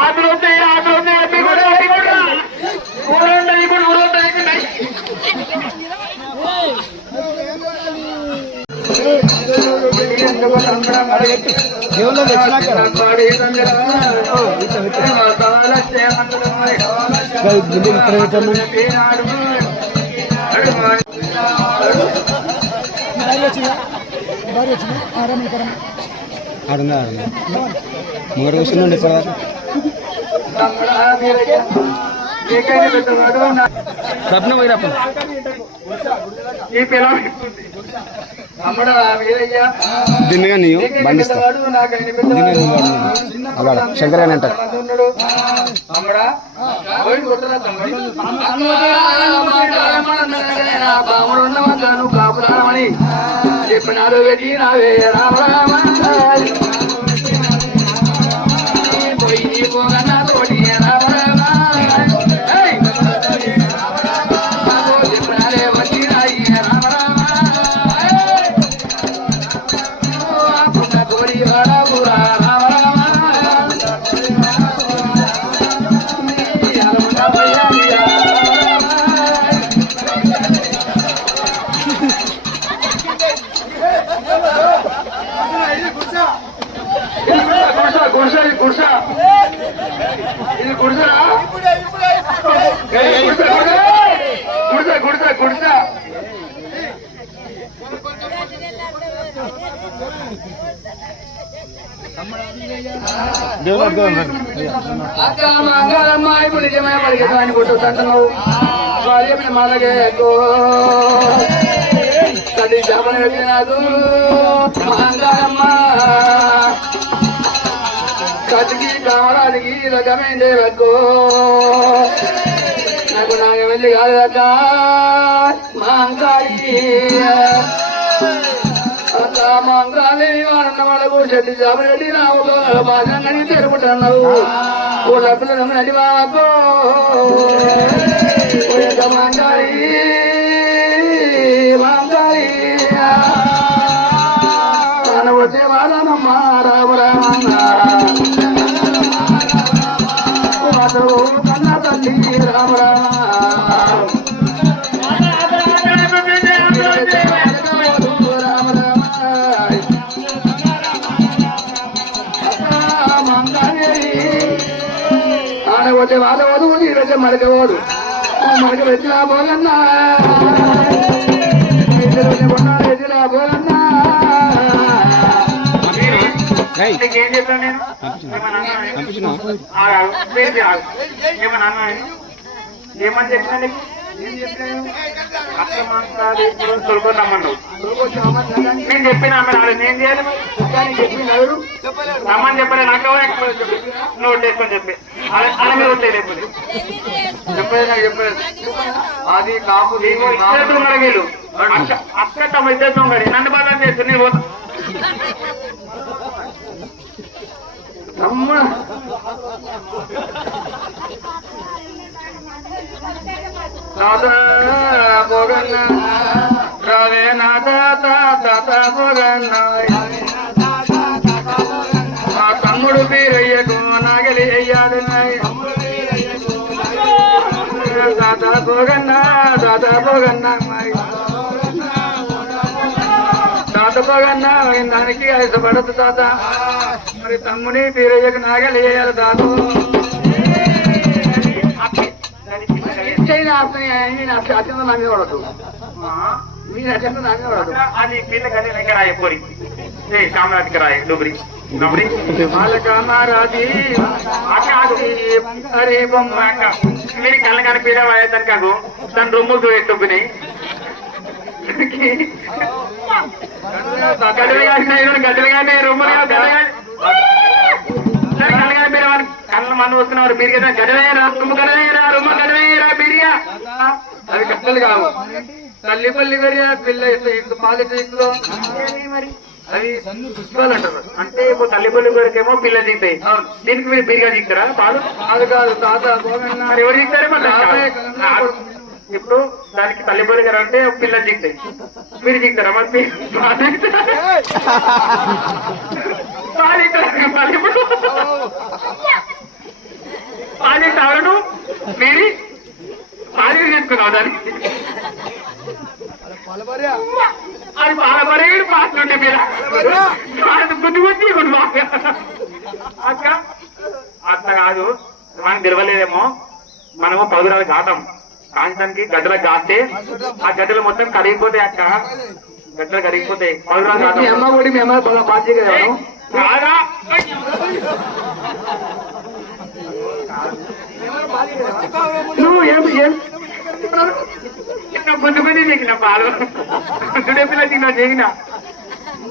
ఆకులు వస్తాయి ఆకులు వస్తాయి అన్ని కూడా అన్ని కూడా ఆడుందా ఆడుందా ఇక్కడ దిన్నగా నీవు బండిస్తా. అలాగా శంకర్ అని అంటారు. బాముడు కాపురామని చెప్పినాడు వెతి రామ రామ గుడిస ఇది గుడిస ఇది గుడిసరా గుడిస గుడిస గుడిస మంగళమ్మ ఇప్పుడు నిజమే పలికి అని కొట్టుకుంటున్నావు భార్య మనకే తల్లి మంగళమ్మ కతికి కామరానికి రకమైందే వక్కో నాకు నాకు వెళ్ళి కాదు అక్క మంగాయి అక్క మంగాలి వాడన్న వాళ్ళకు చెట్టు జాబరెడ్డి నా ఒక భాగంగానే తెరుపుతున్నావు ఓ డబ్బులు నడి మాకు మంగాయి మంగాయి వచ్చే వాళ్ళనమ్మ రామ రామ వాసవు కన్న తల్లి రామ రామ రామ రామ ఆడవతే వాదవదు నీడతే మడకవదు మడక వెచ్చినా పోలన్నా పోలన్నా ఏం చెప్పాను నేను? ఏమని చెప్పినా నీకు? నేను? చెప్పిన ఆమె రాలేదు. నేను చేయాలి ఎవరు? రమ్మని చెప్పలే. నాకు నోట్ వేసుకొని చెప్పి. అలా మీరు వదిలే లేకపోతే చెప్పలేదు నాకు చెప్పలేదు. అది కాపు ఇద్దరు దొంగలు వీళ్ళు అక్క తమ ఇద్దరు నన్ను బాధ చేస్తుంది నేను పోతా. అమ్మ. తాత పోగన్న రావే నా తాత తాత పోగన్న మా తమ్ముడు పేరయ్యకు నాగలి అయ్యాడు తాత పోగన్న తాత పోగన్న తాత పోగన్న దానికి ఐసపడదు తాత. మరి తమ్ముని పేరయ్యకు నాగలి వేయాలి తాత అత్యంత నమ్మి వాడదు మీరు అత్యంత నమ్మి వాడదు అది పిల్ల కదే వెంకరాయ పోరి. ఏ కామరాజుకి రాయ డొబ్రి. మీరు కళ్ళ కనిపించే వాడతాను కాకు తన రొమ్ము దూరెట్టుకున్నాయి గడ్డలు గడ్డలు కానీ రొమ్మలు కళ్ళగా మీరు కళ్ళ మంది వస్తున్నారు బిరిగా గడవేరా రొమ్మ గడవేరా రొమ్మ గడవేరా బిరిగా అవి కట్టలు కావు తల్లి పల్లి గడియా పిల్ల ఇంత పాలిత ఇంట్లో మరి అవి పుష్పాలు అంటారు అంటే ఇప్పుడు తల్లిపల్లి కొరకేమో పిల్ల దిగుతాయి దీనికి మీరు బిరిగా దిగుతారా పాలు అది కాదు తాత ఎవరు దిగుతారు ఇప్పుడు దానికి తల్లిపొడి గారు అంటే పిల్లలు దిగుతాయి మీరు దిగుతారా మరి దిగుతారా? పాలు దిగుతారా? పాలు దిగుతారా? పాలు దిగుతావా మీరు పాలు తీసుకున్నావు దాన్ని అది పాలపడే పాటలుండే మీరు అది గుద్ది గుద్ది ఇప్పుడు బాగా. అక్క అట్లా కాదు మనకు తెలవలేదేమో మనము పదురాలు కాటాం కాంచానికి గడ్డలు కాస్తే ఆ గడ్డలు మొత్తం కరిగిపోతాయి అక్క. గడ్డలు మీ కాటాం అమ్మ కూడా మీ అమ్మ పొలం బాధ్యత కదా నువ్వు? ఏం ఏం పాలు. గుద్దుడే పిల్ల తిన్నా దిగిన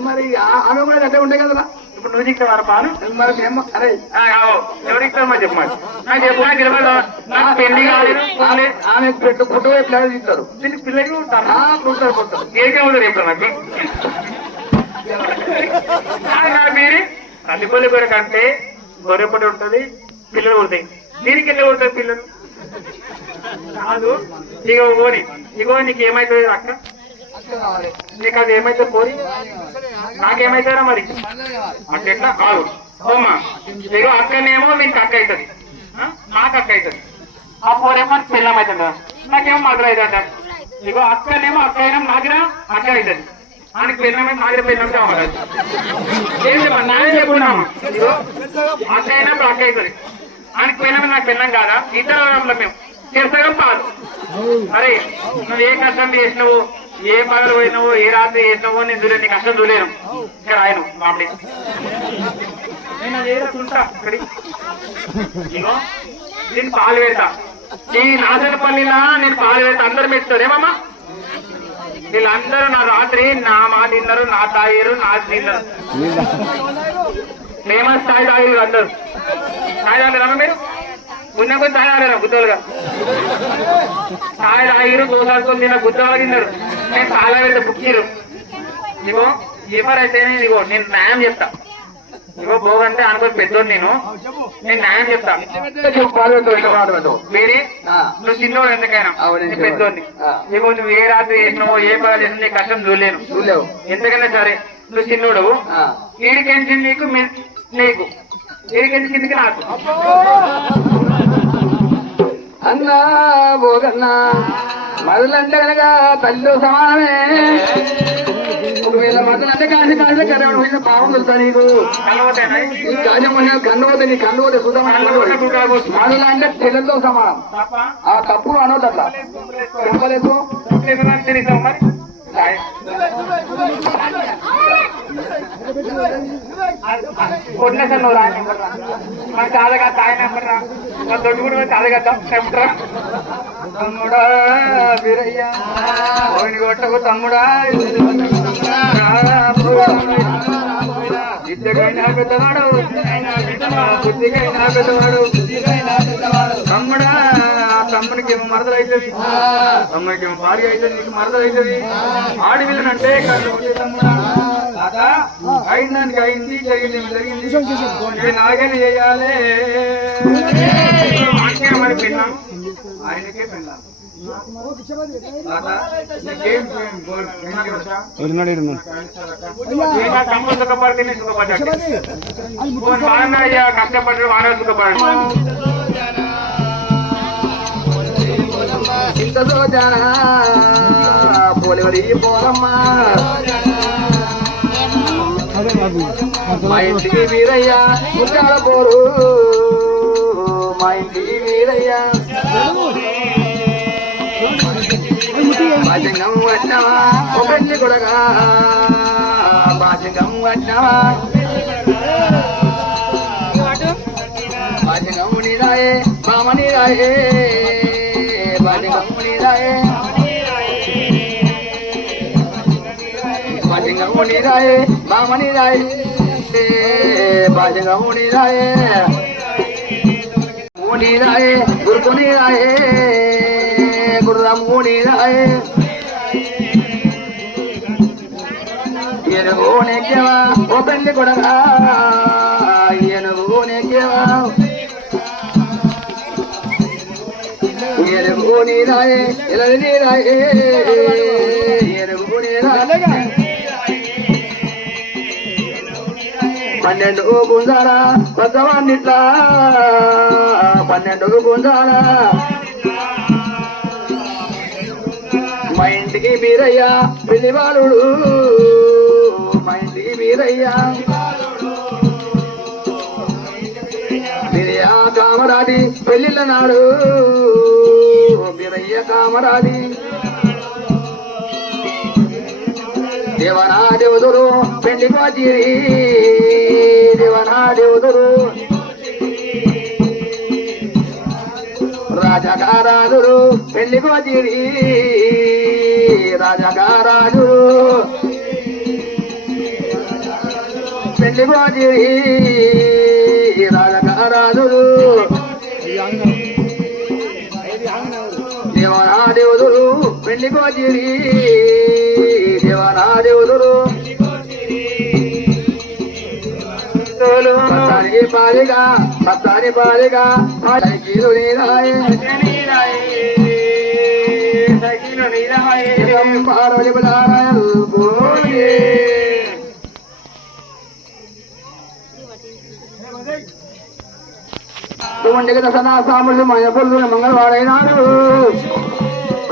మరి ఆమె కూడా అట్లా ఉండే కదా ఇప్పుడు నువ్వు దిగుతావారా పాలు? మరి మీ అమ్మ అరే. ఆ, ఆవో. ఎవరికి ఇస్తారో మరి చెప్పు మరి. నాకు చెప్పు నాకు తెలియదు నాకు పెళ్ళి కాలేదు. ఆమె పెట్టు తీస్తారు దీనికి పిల్లలు ఉంటారా? ఏకే చెప్పు నాకు. మీరు గొర్రె కంటే గొర్రెపడి ఉంటుంది పిల్లలు పుడతాయి దీనికి ఎట్లా పుడతాయి పిల్లలు? కాదు. ఇగో ఓని ఇగో నీకు ఏమైతుంది అక్క. నీకు అది ఏమైతే కోరి నాకేమైతారా మరి? అంటే ఎట్లా? కాదు. ఓమ్మ ఇగో అక్కనేమో మీకు అక్క అవుతుంది నాకు అక్క అవుతుంది ఆ పోరేమో పిల్లం అవుతుంది కదా. నాకేమో మధుర అవుతుంట ఇగో అక్కనేమో అక్క అయినా నాగిన అక్క అవుతుంది ఆయనకి పిల్లమే నాగిన పిల్లం కావాలి. ఏం చెప్పండి నానే చెప్పుకున్నాము ఇగో అక్క అయినప్పుడు అక్క అవుతుంది ఆయనకి పిల్లమే నాకు పిల్లం కాదా? ఇద్దరు మేము. చేస్తాం పాలు. అరే నువ్వు ఏ కష్టం చేసినావు? ఏ పగలు పోయినావు ఏ రాత్రి చేసినావో నేను చూడలేదు నీ కష్టం చూడలేను. ఇక్కడ రాయను మామిడి. నేను అది ఏదో చూస్తా నేను పాలు పెడతా. ఈ నాసరపల్లిలా నేను పాలు పెడతా అందరు పెడతారు ఏమమ్మా వీళ్ళందరూ నా రాత్రి నా మాట తిన్నారు నా తాగారు నా తిన్నారు ఫేమస్ స్థాయి తాగారు అందరు. స్థాయి తాగలేరమ్మా మీరు? ఉన్న కొద్ది ఛాయ్ తాగారా గుద్దలుగా. ఛాయ్ తాగిరు దోసాడుకొని తిన్న గుద్దలు తిన్నారు నేను చాలా పెద్ద బుక్కిరు. ఇగో ఎవరైతే ఇగో నేను న్యాయం చెప్తా. ఇగో బోగంటే అనుకోని పెద్దోడు నేను. నేను న్యాయం చెప్తా. మీరే. నువ్వు చిన్నోడు ఎందుకైనా? నేను నేను పెద్దోడిని. ఇగో నువ్వు ఏ రాత్రి చేసినావో ఏ పగలు చేసినా నీ కష్టం చూడలేను. చూడలేవు. ఎందుకన్నా సరే నువ్వు చిన్నోడు. ఈడికెంచి నీకు నీకు. ఈడికెంచి కిందికి నాకు. అన్నా బోగన్నా మరులంటే కనుక తల్లితో సమానమే. ఒకవేళ మరులంటే కాసి కాసి కరెవడు పోయిన పాపం తెలుసా నీకు? ఈ కాజం పోయిన కన్ను పోతే నీ కన్ను పోతే సుతం మరులు అంటే చెల్లెలతో సమానం. ఆ తప్పు అనొద్దు అట్లా చెప్పలేదు మరి. కొట్టిన సార్ నువ్వు రా మన చాలగా తాయి నెంబర్ రా. మన దొడ్డు కూడా చాలగా నెంబర్ రా. తమ్ముడా వీరయ్య ఓని కొట్టకు తమ్ముడా విద్యకైనా పెద్దవాడు బుద్ధికైనా పెద్దవాడు తమ్ముడా తమ్మునికి ఏమో మరదలు అవుతుంది తమ్మునికి ఏమో భార్య అవుతుంది నీకు మరదలు అవుతుంది ఆడి వీళ్ళనంటే కళ్ళు తమ్ముడా. తాత అయిన దానికి అయింది జరిగింది జరిగింది. నాగని చేయాలి? ఆయనకే మరి ఆయనకే పెళ్ళాం. కష్టపడ్డాడు వాన సుఖపడ్డాడు. ఇంత సోజాన పోలివరి పోలమ్మ. మా ఇంటికి వీరయ్య ముత్యాల పోరు. మా ఇంటికి వీరయ్య. బాజంగం ఓ పెళ్ళి కొడగా బాజంగం వచ్చినవా బాజంగం నీరాయే మామని రాయే బాజంగం నీరాయే. బాజంగం నీరాయే మామని రాయే బాజంగం నీరాయే మూనీరాయే గురుకునీరాయే గుర్రం మూనీరాయే ఏనుగు నెక్కేవా ఓ పెళ్ళి కొడగా ఏనుగు నెక్కేవా ఏనుగు ఏనుగు నీరాయే ఎలరి నీరాయే పన్నెండు గుంజాల కొత్తవాన్నిట్లా పన్నెండు గుంజాల. మా ఇంటికి మీరయ్యా పిలివాలుడు. మా ఇంటికి మీరయ్యా మీరయ్యా కామరాది పెళ్ళిళ్ళ నాడు. మీరయ్య కామరాది దేవనా దేవుదురు పెళ్ళి కోచిరి దేవనా దేవుదురు రాజగారాజురు పెళ్ళి కోచిరి రాజగారాజురు పెళ్ళి కోచిరి రాజగారాజురు దేవనా దేవుదురు పెళ్ళి కోచిరి దేవనా దేవదురు పాలిగా పత్తాని పాలిగా సైకిలు నీరాయే. పార్వతి బలారాయణ ఇటువంటి దశనా సాములు మంగళవాడైనాడు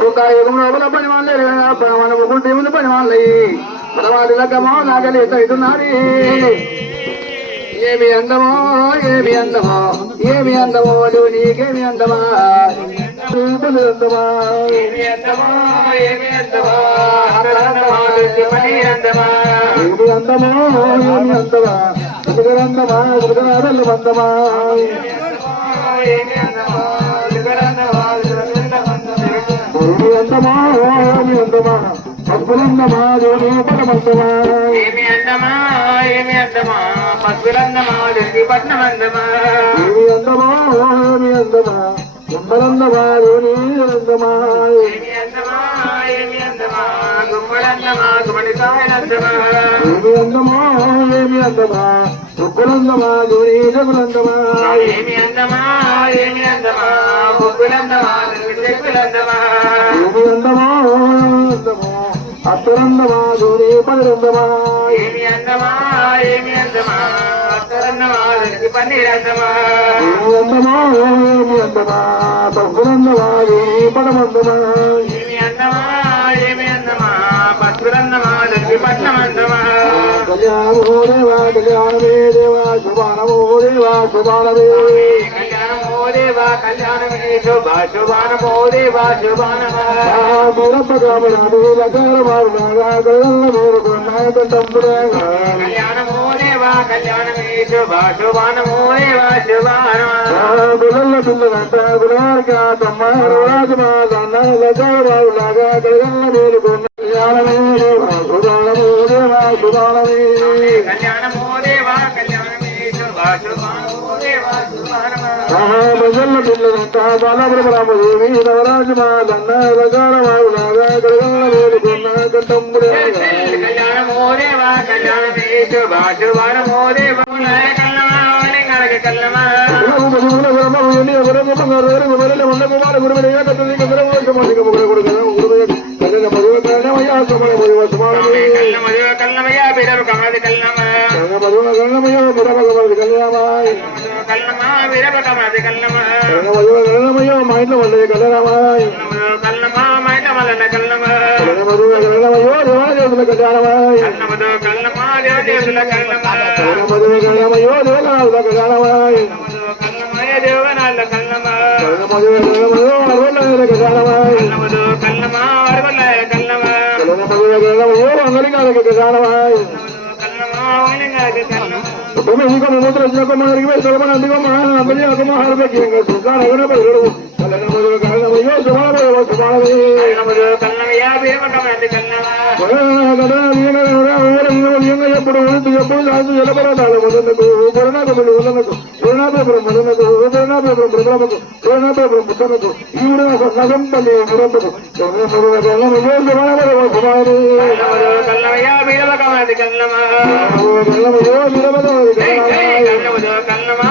ఒక యుగం పని వాళ్ళే మన ముగ్గురు ముందు పని వాళ్ళయి పదవాడి లగ్గమో నాగలి అవుతున్నది ఏమి అందమో ఏమి అందమో ఏమి అందమో నువ్వు నీకేమి అందమా అందమా ఏమి అందమో ఏమి అందమో అందమా ఏమి అందమా ఏమి అందమా అందమా అందమా పద్మలందమా దేవుని పదమందమా ఏమి అందమా ఏమి అందమా పద్దులందమా దిగి పట్నం అందమా ఏమి అందమా ఏమి అందమా ఎంబలందమా దేవుని అందమా ఏమి అందమా ఏమి అందమా గుమ్మడందమా గుమ్మడి కాయలందమా ఏమి అందమా ఏమి అందమా దుఃఖలందమా దేవుని జగులందమా ఏమి అందమా? ఏమి అందమా? ఏమి ఏమి అందమా అత్తరందమా దేవుని పదరందమా ఏమి అందమా? ఏమి అందమా? పన్నీరందమా ఏమి అందమా ఏమి అందమా తగ్గులందమా దేవుని పదమందమా? ఏమి అందమా? ఏమి नमः लक्ष्मीपट्टमण्डवा कल्याणो देवा कल्याणमे देवा शुभानमो देवा शुभानमे कल्याणमो देवा कल्याणमे शुभा शुभानमो देवा शुभानमः कल्याणमो देवा कल्याणमे शुभा शुभानमो देवा शुभानमः అందమా పత్తులందమా దిగి పట్నం అందమా కళ్యాణమో దేవా కళ్యాణమే దేవా శుభానమో కల్లమా బిడరు కమది కల్లమా మా ఇంట్లో వండే కలరామా కల్లమా మైట మలన కల్లమా కళ్యాణమా కల్ల మధువ కల్లమా దేవదేవుల కల్లమా కళ్యాణమయ్యో దేవనాథ కళ్యాణమా కల్లమయ దేవనాల కల్లమా కళ్యాణమయ్యో అరవై కళ్యాణమా కల్ల మధువ కల్లమా వరవలయ కల్లమా కళ్యాణమయ్యో అంగలికాలకి కళ్యాణమా కల్లమా వలింగలగ Tú me como muestras, yo como Jeriberto, lo van a decir como Ana, la pelea como Jarve, quien yo no me lo. Non so cara una per loro alla non vedo che non io so ma lo so ma le కల్ల మధువ కల్లమయ్యా బిడరు కమది కల్లమా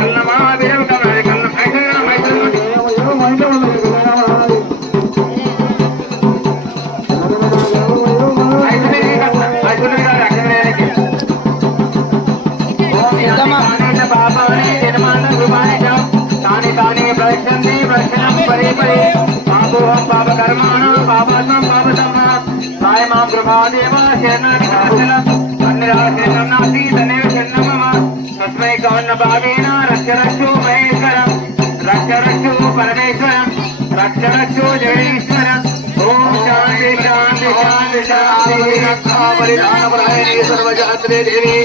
తస్మై కవన్న భావేన రక్షరక్షు మహేశ్వరం రక్షరక్షు పరమేశ్వరం రక్షరక్షు జగదీశ్వరం ఓం శాంతి శాంతి శాంతి శాంతి. పరిధాన సర్వజాత్రే దేవి